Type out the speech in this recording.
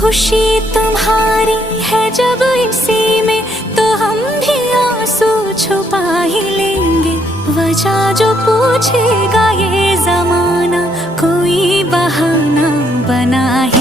खुशी तुम्हारी है जब इसी में, तो हम भी आंसू छुपा ही लेंगे। वजह जो पूछेगा ये जमाना, कोई बहाना बना ही